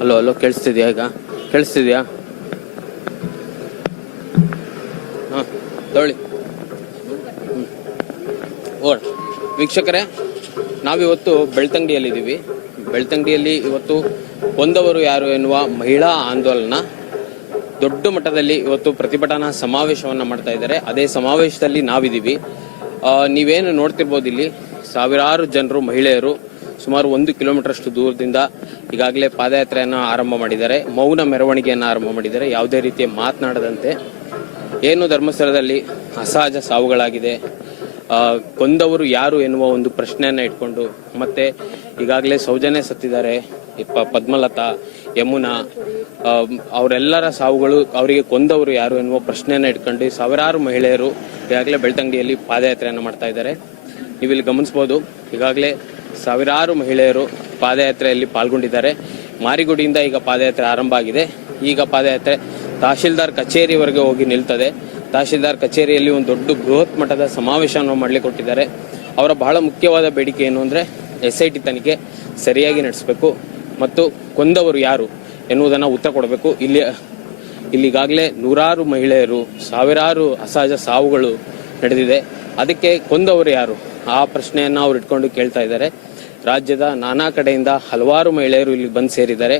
Hello hello, ಕೇಳಿಸ್ತಿದ್ಯಾ? ಈಗ ಕೇಳಿಸ್ತಿದ್ಯಾ? ಹಾಂ, ತೊಗೊಳ್ಳಿ. ಓ ವೀಕ್ಷಕರೇ, ನಾವಿವತ್ತು ಬೆಳ್ತಂಗಡಿಯಲ್ಲಿದ್ದೀವಿ. ಬೆಳ್ತಂಗಡಿಯಲ್ಲಿ ಇವತ್ತು ಕೊಂದವರು ಯಾರು ಎನ್ನುವ ಮಹಿಳಾ ಆಂದೋಲನ ದೊಡ್ಡ ಮಟ್ಟದಲ್ಲಿ ಇವತ್ತು ಪ್ರತಿಭಟನಾ ಸಮಾವೇಶವನ್ನು ಮಾಡ್ತಾ ಇದ್ದಾರೆ. ಅದೇ ಸಮಾವೇಶದಲ್ಲಿ ನಾವಿದ್ದೀವಿ. ನೀವೇನು ನೋಡ್ತಿರ್ಬೋದು, ಇಲ್ಲಿ ಸಾವಿರಾರು ಜನರು, ಮಹಿಳೆಯರು ಸುಮಾರು 1 ಕಿಲೋಮೀಟರ್ ಅಷ್ಟು ದೂರದಿಂದ ಈಗಾಗಲೇ ಪಾದಯಾತ್ರೆಯನ್ನು ಆರಂಭ ಮಾಡಿದ್ದಾರೆ. ಮೌನ ಮೆರವಣಿಗೆಯನ್ನು ಆರಂಭ ಮಾಡಿದ್ದಾರೆ. ಯಾವುದೇ ರೀತಿಯ ಮಾತನಾಡದಂತೆ. ಏನು ಧರ್ಮಸ್ಥಳದಲ್ಲಿ ಅಸಹಜ ಸಾವುಗಳಾಗಿದೆ, ಕೊಂದವರು ಯಾರು ಎನ್ನುವ ಒಂದು ಪ್ರಶ್ನೆಯನ್ನ ಇಟ್ಕೊಂಡು, ಮತ್ತೆ ಈಗಾಗಲೇ ಸೌಜನ್ಯ ಸತ್ತಿದ್ದಾರೆ, ಪದ್ಮಲತಾ, ಯಮುನಾ, ಅವರೆಲ್ಲರ ಸಾವುಗಳು, ಅವರಿಗೆ ಕೊಂದವರು ಯಾರು ಎನ್ನುವ ಪ್ರಶ್ನೆಯನ್ನ ಇಟ್ಕೊಂಡು ಸಾವಿರಾರು ಮಹಿಳೆಯರು ಈಗಾಗಲೇ ಬೆಳ್ತಂಗಡಿಯಲ್ಲಿ ಪಾದಯಾತ್ರೆಯನ್ನು ಮಾಡ್ತಾ ಇದ್ದಾರೆ. ನೀವಿಲ್ಲಿ ಗಮನಿಸಬಹುದು, ಈಗಾಗಲೇ ಸಾವಿರಾರು ಮಹಿಳೆಯರು ಪಾದಯಾತ್ರೆಯಲ್ಲಿ ಪಾಲ್ಗೊಂಡಿದ್ದಾರೆ. ಮಾರಿಗುಡಿಯಿಂದ ಈಗ ಪಾದಯಾತ್ರೆ ಆರಂಭ ಆಗಿದೆ. ಈಗ ಪಾದಯಾತ್ರೆ ತಹಶೀಲ್ದಾರ್ ಕಚೇರಿವರೆಗೆ ಹೋಗಿ ನಿಲ್ತದೆ. ತಹಶೀಲ್ದಾರ್ ಕಚೇರಿಯಲ್ಲಿ ಒಂದು ದೊಡ್ಡ ಬೃಹತ್ ಮಟ್ಟದ ಸಮಾವೇಶವನ್ನು ಮಾಡಲಿಕ್ಕೆ ಕೊಟ್ಟಿದ್ದಾರೆ. ಅವರ ಬಹಳ ಮುಖ್ಯವಾದ ಬೇಡಿಕೆ ಏನು ಅಂದರೆ, SIT ತನಿಖೆ ಸರಿಯಾಗಿ ನಡೆಸಬೇಕು ಮತ್ತು ಕೊಂದವರು ಯಾರು ಎನ್ನುವುದನ್ನು ಉತ್ತರ ಕೊಡಬೇಕು. ಇಲ್ಲಿಗಾಗಲೇ ನೂರಾರು ಮಹಿಳೆಯರು, ಸಾವಿರಾರು ಅಸಹಜ ಸಾವುಗಳು ನಡೆದಿದೆ. ಅದಕ್ಕೆ ಕೊಂದವರು ಯಾರು ಆ ಪ್ರಶ್ನೆಯನ್ನು ಅವರು ಇಟ್ಕೊಂಡು ಕೇಳ್ತಾ ಇದ್ದಾರೆ. ರಾಜ್ಯದ ನಾನಾ ಕಡೆಯಿಂದ ಹಲವಾರು ಮಹಿಳೆಯರು ಇಲ್ಲಿ ಬಂದು ಸೇರಿದ್ದಾರೆ.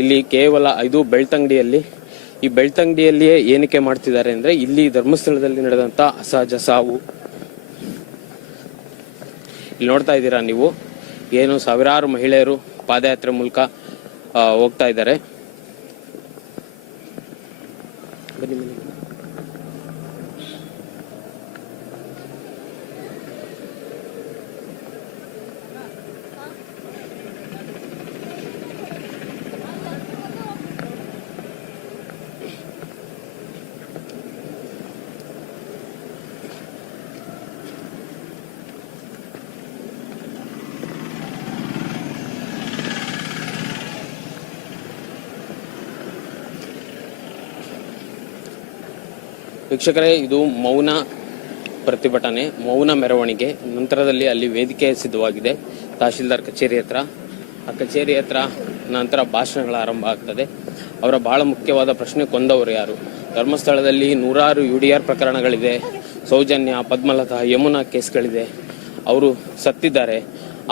ಇಲ್ಲಿ ಕೇವಲ ಇದು ಬೆಳ್ತಂಗಡಿಯಲ್ಲಿ, ಈ ಬೆಳ್ತಂಗಡಿಯಲ್ಲಿಯೇ ಏನಕ್ಕೆ ಮಾಡ್ತಿದ್ದಾರೆ ಅಂದರೆ, ಇಲ್ಲಿ ಧರ್ಮಸ್ಥಳದಲ್ಲಿ ನಡೆದಂಥ ಅಸಹಜ ಸಾವು ಇಲ್ಲಿ ನೋಡ್ತಾ ಇದ್ದೀರಾ ನೀವು. ಏನು ಸಾವಿರಾರು ಮಹಿಳೆಯರು ಪಾದಯಾತ್ರೆ ಮೂಲಕ ಹೋಗ್ತಾ ಇದ್ದಾರೆ. ವೀಕ್ಷಕರೇ, ಇದು ಮೌನ ಪ್ರತಿಭಟನೆ, ಮೌನ ಮೆರವಣಿಗೆ ನಂತರದಲ್ಲಿ ಅಲ್ಲಿ ವೇದಿಕೆ ಸಿದ್ಧವಾಗಿದೆ ತಹಶೀಲ್ದಾರ್ ಕಚೇರಿ ಹತ್ರ. ಆ ಕಚೇರಿ ಹತ್ರ ನಂತರ ಭಾಷಣಗಳ ಆರಂಭ ಆಗ್ತದೆ. ಅವರ ಬಹಳ ಮುಖ್ಯವಾದ ಪ್ರಶ್ನೆ, ಕೊಂದವರು ಯಾರು? ಧರ್ಮಸ್ಥಳದಲ್ಲಿ ನೂರಾರು UDR ಪ್ರಕರಣಗಳಿದೆ. ಸೌಜನ್ಯ, ಪದ್ಮಲತಾ, ಯಮುನಾ ಕೇಸ್ಗಳಿದೆ. ಅವರು ಸತ್ತಿದ್ದಾರೆ.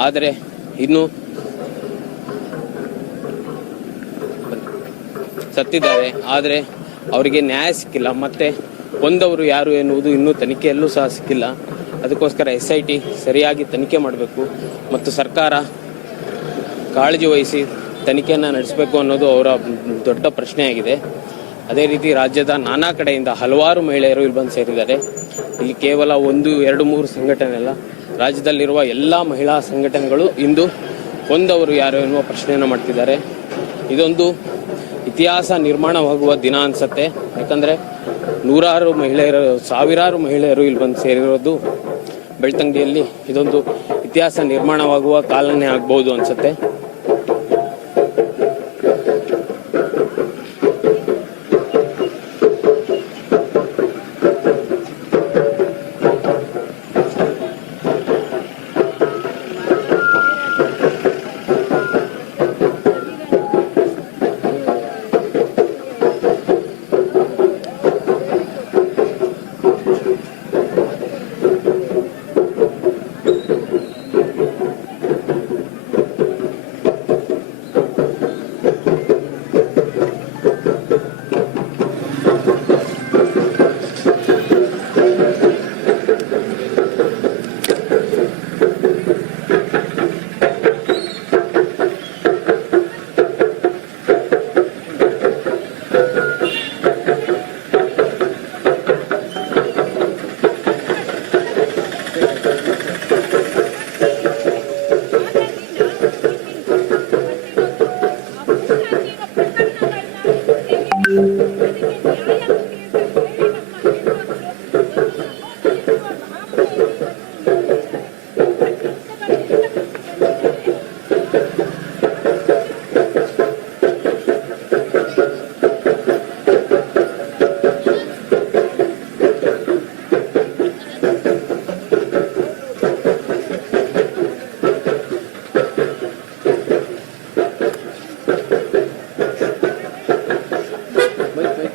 ಆದರೆ ಇನ್ನು ಅವರಿಗೆ ನ್ಯಾಯ ಸಿಕ್ಕಿಲ್ಲ. ಮತ್ತೆ ಕೊಂದವರು ಯಾರು ಎನ್ನುವುದು ಇನ್ನೂ ತನಿಖೆಯಲ್ಲೂ ಸಹ ಸಿಕ್ಕಿಲ್ಲ. ಅದಕ್ಕೋಸ್ಕರ SIT ಸರಿಯಾಗಿ ತನಿಖೆ ಮಾಡಬೇಕು ಮತ್ತು ಸರ್ಕಾರ ಕಾಳಜಿ ವಹಿಸಿ ತನಿಖೆಯನ್ನು ನಡೆಸಬೇಕು ಅನ್ನೋದು ಅವರ ದೊಡ್ಡ ಪ್ರಶ್ನೆಯಾಗಿದೆ. ಅದೇ ರೀತಿ ರಾಜ್ಯದ ನಾನಾ ಕಡೆಯಿಂದ ಹಲವಾರು ಮಹಿಳೆಯರು ಇಲ್ಲಿ ಬಂದು ಸೇರಿದ್ದಾರೆ. ಇಲ್ಲಿ ಕೇವಲ 1, 2, 3 ಸಂಘಟನೆ ಅಲ್ಲ, ರಾಜ್ಯದಲ್ಲಿರುವ ಎಲ್ಲ ಮಹಿಳಾ ಸಂಘಟನೆಗಳು ಇಂದು ಕೊಂದವರು ಯಾರು ಎನ್ನುವ ಪ್ರಶ್ನೆಯನ್ನು ಮಾಡ್ತಿದ್ದಾರೆ. ಇದೊಂದು ಇತಿಹಾಸ ನಿರ್ಮಾಣವಾಗುವ ದಿನ ಅನ್ಸತ್ತೆ. ಯಾಕಂದರೆ ನೂರಾರು ಮಹಿಳೆಯರು, ಸಾವಿರಾರು ಮಹಿಳೆಯರು ಇಲ್ಲಿ ಬಂದು ಸೇರಿರೋದು ಬೆಳ್ತಂಗಡಿಯಲ್ಲಿ ಇದೊಂದು ಇತಿಹಾಸ ನಿರ್ಮಾಣವಾಗುವ ಕಾಲನೇ ಆಗ್ಬಹುದು ಅನ್ಸತ್ತೆ.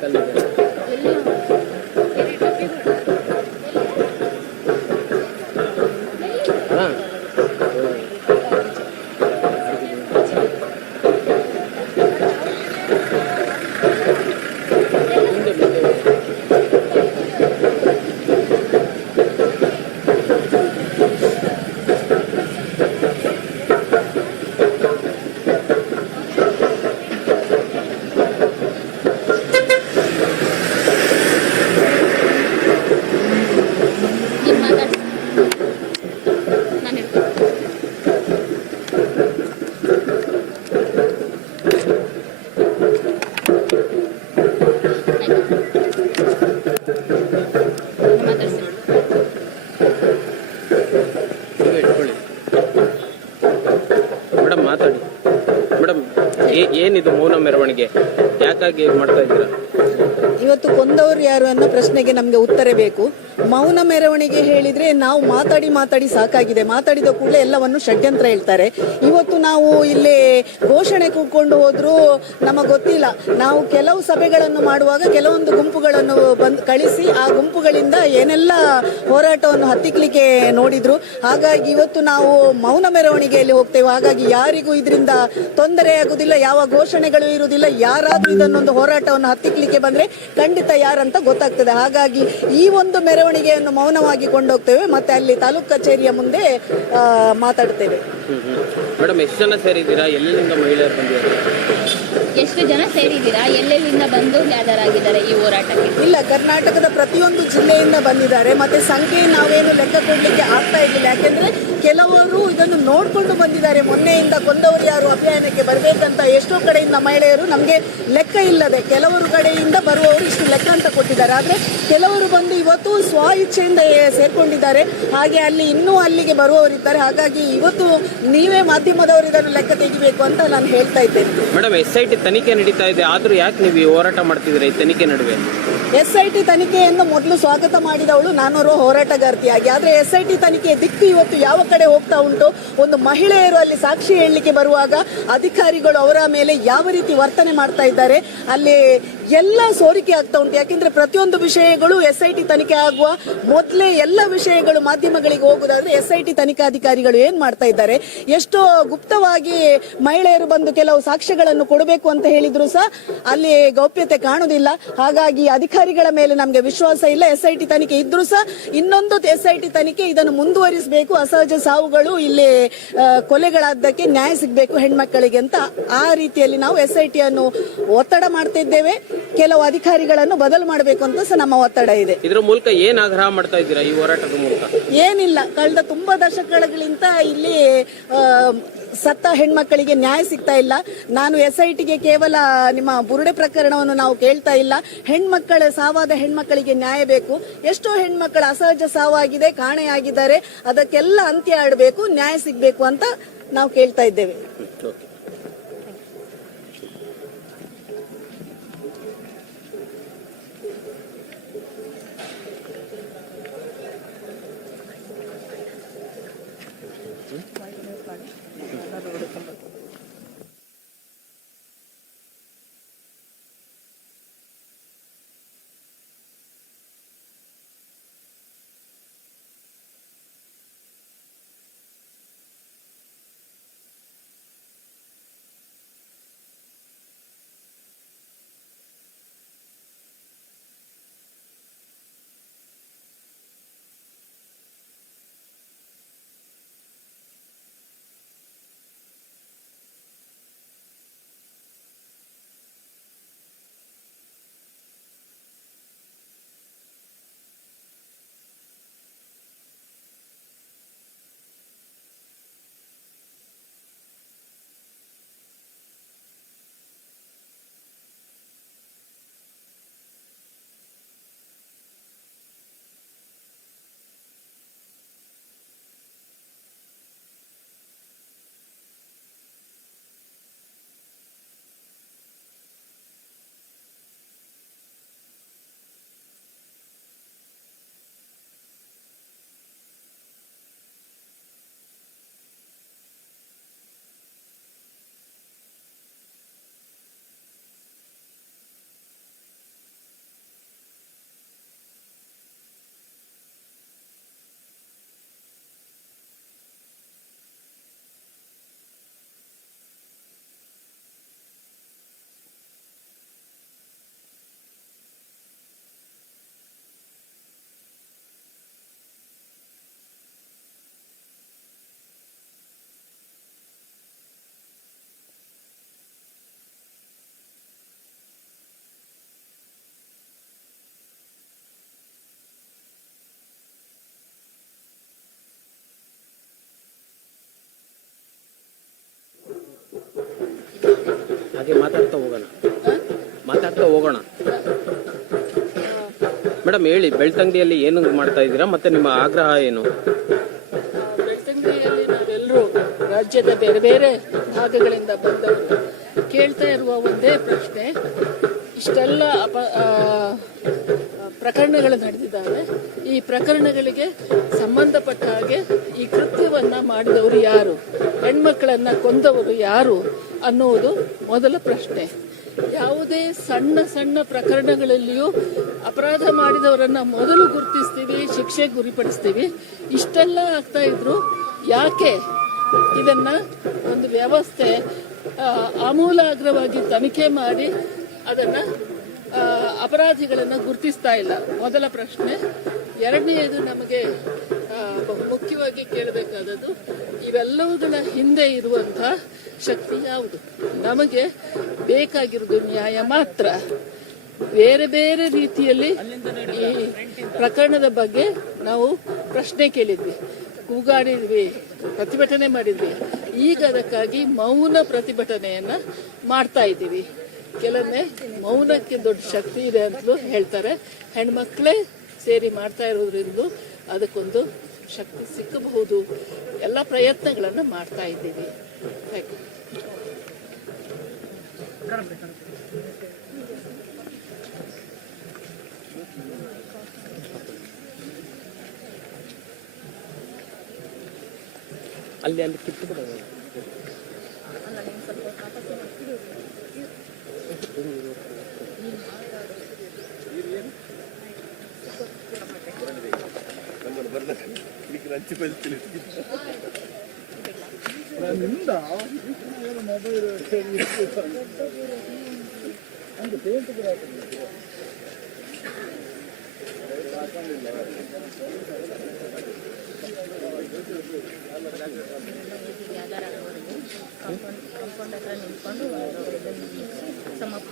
ಕಲ್ಲಿದೆ. ಹಾ ಮೇಡಮ್ ಮಾತಾಡಿ. ಮೇಡಮ್ ಏನಿದು ಮೌನ ಮೆರವಣಿಗೆ, ಯಾಕಾಗಿ ಮಾಡ್ತಾ ಇದ್ದೀರಾ? ಇವತ್ತು ಕೊಂದವರು ಯಾರು ಅನ್ನೋ ಪ್ರಶ್ನೆಗೆ ನಮಗೆ ಉತ್ತರ ಬೇಕು. ಮೌನ ಮೆರವಣಿಗೆ ಹೇಳಿದ್ರೆ ನಾವು ಮಾತಾಡಿ ಸಾಕಾಗಿದೆ. ಮಾತಾಡಿದ ಕೂಡಲೇ ಎಲ್ಲವನ್ನು ಷಡ್ಯಂತ್ರ ಹೇಳ್ತಾರೆ. ಇವತ್ತು ನಾವು ಇಲ್ಲಿ ಘೋಷಣೆ ಕೂತ್ಕೊಂಡು ಹೋದ್ರು ನಮಗೆ ಗೊತ್ತಿಲ್ಲ. ನಾವು ಕೆಲವು ಸಭೆಗಳನ್ನು ಮಾಡುವಾಗ ಕೆಲವೊಂದು ಗುಂಪುಗಳನ್ನು ಕಳಿಸಿ ಆ ಗುಂಪುಗಳಿಂದ ಏನೆಲ್ಲ ಹೋರಾಟವನ್ನು ಹತ್ತಿಕ್ಲಿಕ್ಕೆ ನೋಡಿದ್ರು. ಹಾಗಾಗಿ ಇವತ್ತು ನಾವು ಮೌನ ಮೆರವಣಿಗೆಯಲ್ಲಿ ಹೋಗ್ತೇವೆ. ಹಾಗಾಗಿ ಯಾರಿಗೂ ಇದರಿಂದ ತೊಂದರೆ ಆಗುದಿಲ್ಲ, ಯಾವ ಘೋಷಣೆಗಳು ಇರುವುದಿಲ್ಲ. ಯಾರಾದ್ರೂ ಇದನ್ನೊಂದು ಹೋರಾಟವನ್ನು ಹತ್ತಿಕ್ಲಿಕ್ಕೆ ಬಂದ್ರೆ ಖಂಡಿತ ಯಾರಂತ ಗೊತ್ತಾಗ್ತದೆ. ಹಾಗಾಗಿ ಈ ಒಂದು ಮೆರವಣಿಗೆಯನ್ನು ಮೌನವಾಗಿ ಕೊಂಡೋಗ್ತೇವೆ. ಮತ್ತೆ ಅಲ್ಲಿ ತಾಲೂಕು ಕಚೇರಿಯ ಮುಂದೆ ಮಾತಾಡ್ತೇವೆ. ಮೇಡಮ್ ಎಷ್ಟು ಜನ ಸೇರಿದ್ದೀರಾ? ಎಲ್ಲಿಂದ ಮಹಿಳೆಯರು ಬಂದಿದ್ದಾರೆ? ಎಷ್ಟು ಜನ ಸೇರಿದ್ದೀರಾ? ಎಲ್ಲೆಲ್ಲಿಂದ ಬಂದು ಗ್ಯಾದರ್ ಆಗಿದ್ದಾರೆ ಈ ಹೋರಾಟಕ್ಕೆ? ಇಲ್ಲ, ಕರ್ನಾಟಕದ ಪ್ರತಿಯೊಂದು ಜಿಲ್ಲೆಯಿಂದ ಬಂದಿದ್ದಾರೆ. ಮತ್ತೆ ಸಂಖ್ಯೆ ನಾವೇನು ಲೆಕ್ಕ ಕೊಡ್ಲಿಕ್ಕೆ ಆಗ್ತಾ ಇದ್ದಿಲ್ಲ. ಯಾಕೆಂದ್ರೆ ಕೆಲವರು ಇದನ್ನು ನೋಡ್ಕೊಂಡು ಬಂದಿದ್ದಾರೆ. ಮೊನ್ನೆಯಿಂದ ಕೊಂದವರು ಯಾರು ಅಭಿಯಾನಕ್ಕೆ ಬರಬೇಕಂತ ಎಷ್ಟೋ ಕಡೆಯಿಂದ ಮಹಿಳೆಯರು ನಮಗೆ ಲೆಕ್ಕ ಇಲ್ಲದೆ ಕೆಲವರು ಕಡೆಯಿಂದ ಬರುವವರು ಇಷ್ಟು ಲೆಕ್ಕ ಅಂತ ಕೊಟ್ಟಿದ್ದಾರೆ. ಆದರೆ ಕೆಲವರು ಬಂದು ಇವತ್ತು ಸ್ವ ಇಚ್ಛೆಯಿಂದ ಸೇರ್ಕೊಂಡಿದ್ದಾರೆ. ಹಾಗೆ ಅಲ್ಲಿ ಇನ್ನೂ ಅಲ್ಲಿಗೆ ಬರುವವರಿದ್ದಾರೆ. ಹಾಗಾಗಿ ಇವತ್ತು ನೀವೇ ಮಾಧ್ಯಮದವರು ಇದನ್ನು ಲೆಕ್ಕ ತೆಗಿಬೇಕು ಅಂತ ನಾನು ಹೇಳ್ತಾ ಇದ್ದೇನೆ. ಮೇಡಮ್, SIT ತನಿಖೆ ನಡೀತಾ ಇದೆ, ಆದ್ರೂ ಯಾಕೆ ನೀವು ಈ ಹೋರಾಟ ಮಾಡ್ತಿದ್ದೀರಾ ಈ ತನಿಖೆ ನಡುವೆ? SIT ತನಿಖೆಯನ್ನು ಮೊದಲು ಸ್ವಾಗತ ಮಾಡಿದವಳು ನಾನೂರು ಹೋರಾಟಗಾರ್ತಿಯಾಗಿ. ಆದರೆ SIT ತನಿಖೆಯ ದಿಕ್ಕು ಇವತ್ತು ಯಾವ ಕಡೆ ಹೋಗ್ತಾ ಉಂಟು? ಒಂದು ಮಹಿಳೆಯರು ಅಲ್ಲಿ ಸಾಕ್ಷಿ ಹೇಳಲಿಕ್ಕೆ ಬರುವಾಗ ಅಧಿಕಾರಿಗಳು ಅವರ ಮೇಲೆ ಯಾವ ರೀತಿ ವರ್ತನೆ ಮಾಡ್ತಾ ಇದ್ದಾರೆ, ಅಲ್ಲಿ ಎಲ್ಲ ಸೋರಿಕೆ ಆಗ್ತಾ ಉಂಟು. ಯಾಕೆಂದ್ರೆ ಪ್ರತಿಯೊಂದು ವಿಷಯಗಳು SIT ತನಿಖೆ ಆಗುವ ಮೊದಲೇ ಎಲ್ಲ ವಿಷಯಗಳು ಮಾಧ್ಯಮಗಳಿಗೆ ಹೋಗುದಾದ್ರೆ SIT ತನಿಖಾಧಿಕಾರಿಗಳು ಏನ್ ಮಾಡ್ತಾ ಇದ್ದಾರೆ, ಎಷ್ಟೋ ಗುಪ್ತವಾಗಿ ಮಹಿಳೆಯರು ಬಂದು ಕೆಲವು ಸಾಕ್ಷ್ಯಗಳನ್ನು ಕೊಡಬೇಕು ಅಂತ ಹೇಳಿದ್ರು ಸಹ ಅಲ್ಲಿ ಗೌಪ್ಯತೆ ಕಾಣುವುದಿಲ್ಲ. ಹಾಗಾಗಿ ಅಧಿಕಾರಿಗಳ ಮೇಲೆ ನಮಗೆ ವಿಶ್ವಾಸ ಇಲ್ಲ. SIT ತನಿಖೆ ಇದ್ರೂ ಸಹ ಇನ್ನೊಂದು SIT ತನಿಖೆ ಇದನ್ನು ಮುಂದುವರಿಸಬೇಕು. ಅಸಹಜ ಸಾವುಗಳು ಇಲ್ಲಿ ಕೊಲೆಗಳಾದ್ದಕ್ಕೆ ನ್ಯಾಯ ಸಿಗಬೇಕು ಹೆಣ್ಮಕ್ಕಳಿಗೆ ಅಂತ ಆ ರೀತಿಯಲ್ಲಿ ನಾವು SIT ಅನ್ನು ಒತ್ತಡ ಮಾಡ್ತಿದ್ದೇವೆ. ಕೆಲವು ಅಧಿಕಾರಿಗಳನ್ನು ಬದಲು ಮಾಡಬೇಕು ಅಂತ ಸಹ ನಮ್ಮ ಒತ್ತಡ ಇದೆ. ಇದರ ಮೂಲಕ ಏನ್ ಆಗ್ರಹ ಮಾಡ್ತಾ ಇದ್ದೀರಾ ಈ ಹೋರಾಟದ ಮೂಲಕ? ಏನಿಲ್ಲ, ಕಳೆದ ತುಂಬಾ ದಶಕಗಳಿಂದ ಇಲ್ಲಿ ಸತ್ತ ಹೆಣ್ಮಕ್ಕಳಿಗೆ ನ್ಯಾಯ ಸಿಗ್ತಾ ಇಲ್ಲ. ನಾನು SITಗೆ ಕೇವಲ ನಿಮ್ಮ ಬುರುಡೆ ಪ್ರಕರಣವನ್ನು ನಾವು ಕೇಳ್ತಾ ಇಲ್ಲ. ಸಾವಾದ ಹೆಣ್ಮಕ್ಕಳಿಗೆ ನ್ಯಾಯ ಬೇಕು. ಎಷ್ಟೋ ಹೆಣ್ಮಕ್ಕಳ ಅಸಹಜ ಸಾವಾಗಿದೆ, ಕಾಣೆಯಾಗಿದ್ದಾರೆ. ಅದಕ್ಕೆಲ್ಲ ಅಂತ್ಯ ಆಡಬೇಕು, ನ್ಯಾಯ ಸಿಗಬೇಕು ಅಂತ ನಾವು ಕೇಳ್ತಾ ಇದ್ದೇವೆ. ಹಾಗೆ ಮಾತಾಡ್ತಾ ಹೋಗೋಣ ಮೇಡಮ್. ಹೇಳಿ, ಬೆಳ್ತಂಗಡಿಯಲ್ಲಿ ಏನು ಮಾಡ್ತಾ ಇದ್ದೀರಾ ಮತ್ತೆ ನಿಮ್ಮ ಆಗ್ರಹ ಏನು? ಬೆಳ್ತಂಗಡಿಯಲ್ಲಿ ನಾವೆಲ್ಲರೂ ರಾಜ್ಯದ ಬೇರೆ ಬೇರೆ ಭಾಗಗಳಿಂದ ಬಂದವರು ಕೇಳ್ತಾ ಇರುವ ಒಂದೇ ಪ್ರಶ್ನೆ, ಇಷ್ಟೆಲ್ಲ ಪ್ರಕರಣಗಳು ನಡೆದಿದ್ದಾವೆ, ಈ ಪ್ರಕರಣಗಳಿಗೆ ಸಂಬಂಧಪಟ್ಟ ಹಾಗೆ ಈ ಕೃತ್ಯವನ್ನ ಮಾಡಿದವರು ಯಾರು, ಹೆಣ್ಮಕ್ಕಳನ್ನ ಕೊಂದವರು ಯಾರು ಅನ್ನುವುದು ಮೊದಲ ಪ್ರಶ್ನೆ. ಯಾವುದೇ ಸಣ್ಣ ಸಣ್ಣ ಪ್ರಕರಣಗಳಲ್ಲಿಯೂ ಅಪರಾಧ ಮಾಡಿದವರನ್ನ ಮೊದಲು ಗುರುತಿಸ್ತೀವಿ, ಶಿಕ್ಷೆಗೆ ಗುರಿಪಡಿಸ್ತೀವಿ. ಇಷ್ಟೆಲ್ಲ ಆಗ್ತಾ ಇದ್ರು ಯಾಕೆ ಇದನ್ನ ಒಂದು ವ್ಯವಸ್ಥೆ ಆಮೂಲಾಗ್ರವಾಗಿ ತನಿಖೆ ಮಾಡಿ ಅದನ್ನ ಅಪರಾಧಿಗಳನ್ನ ಗುರುತಿಸ್ತಾ ಇಲ್ಲ? ಮೊದಲ ಪ್ರಶ್ನೆ. ಎರಡನೆಯದು, ನಮಗೆ ಮುಖ್ಯವಾಗಿ ಕೇಳಬೇಕಾದದ್ದು, ಇವೆಲ್ಲವುಗಳ ಹಿಂದೆ ಇರುವಂತಹ ಶಕ್ತಿ ಯಾವುದು? ನಮಗೆ ಬೇಕಾಗಿರೋದು ನ್ಯಾಯ ಮಾತ್ರ. ಬೇರೆ ಬೇರೆ ರೀತಿಯಲ್ಲಿ ಈ ಪ್ರಕರಣದ ಬಗ್ಗೆ ನಾವು ಪ್ರಶ್ನೆ ಕೇಳಿದ್ವಿ, ಕೂಗಾಡಿದ್ವಿ, ಪ್ರತಿಭಟನೆ ಮಾಡಿದ್ವಿ. ಈಗ ಅದಕ್ಕಾಗಿ ಮೌನ ಪ್ರತಿಭಟನೆಯನ್ನ ಮಾಡ್ತಾ ಇದ್ದೀವಿ. ಕೆಲವೊಮ್ಮೆ ಮೌನಕ್ಕೆ ದೊಡ್ಡ ಶಕ್ತಿ ಇದೆ ಅಂತಲೂ ಹೇಳ್ತಾರೆ. ಹೆಣ್ಮಕ್ಳೇ ಸೇರಿ ಮಾಡ್ತಾ ಇರೋದ್ರಿಂದ ಅದಕ್ಕೊಂದು ಶಕ್ತಿ ಸಿಕ್ಕಬಹುದು. ಎಲ್ಲ ಪ್ರಯತ್ನಗಳನ್ನು ಮಾಡ್ತಾ ಇದ್ದೀವಿ. ಅಲ್ಲಿ ಕಿತ್ತು ಬಿಡ. ಕಾಂಪೌಂಡ್ ಹತ್ರ ನಿಂತ್ಕೊಂಡು ಸಮಪ್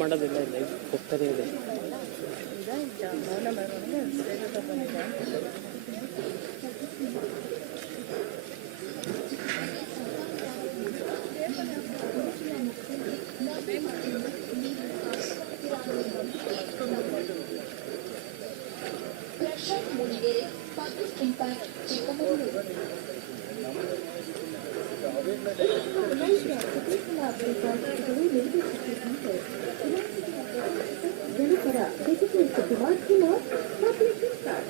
ಮಾಡೋದಿಲ್ಲ, ಹೋಗ್ತಾನೆ ಇದೆ. ಮೌನ ಬಂದಿದೆ. Digital Marketing Population Start.